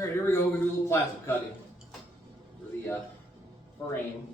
Alright, here we go. We're going to do a little plastic cutting for the frame.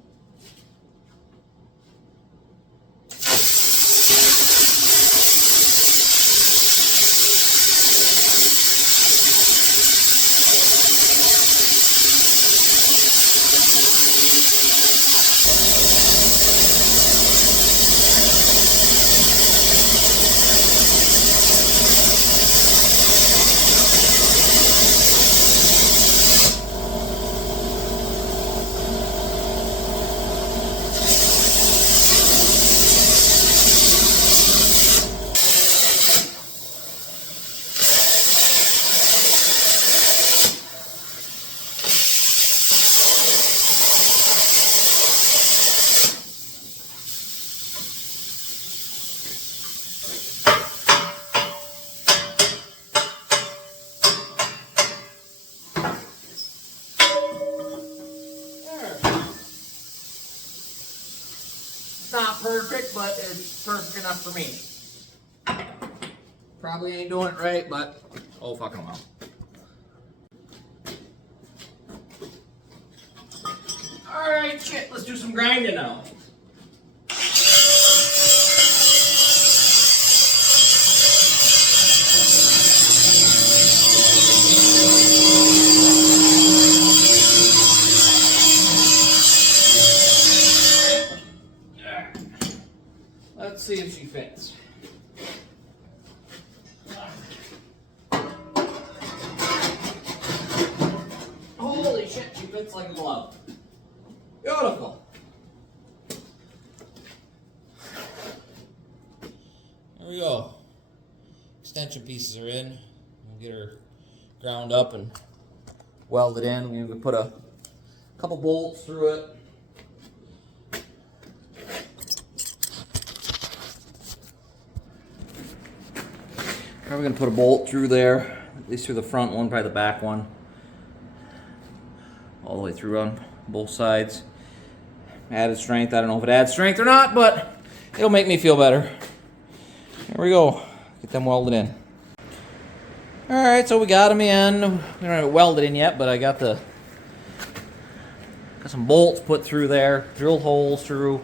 Not perfect, but it's perfect enough for me. Probably ain't doing it right, but oh fucking well. Alright, shit, let's do some grinding now. Let's see if she fits. Holy shit, she fits like a glove. Beautiful. There we go. Extension pieces are in. We'll get her ground up and welded in. We can put a couple bolts through it. We're going to put a bolt through there, at least through the front one, probably the back one. All the way through on both sides. Added strength, I don't know if it adds strength or not, but it'll make me feel better. There we go, get them welded in. Alright, so we got them in. We don't have it welded in yet, but I got some bolts put through there, drilled holes through,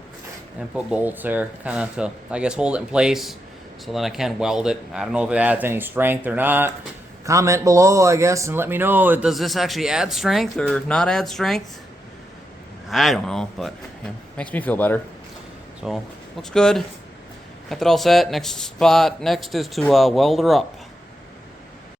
and put bolts there, kind of to, I guess, hold it in place. So then I can weld it. I don't know if it adds any strength or not. Comment below, I guess, and let me know, does this actually add strength or not add strength? I don't know, but makes me feel better. So, looks good. Got that all set. Next is to weld her up.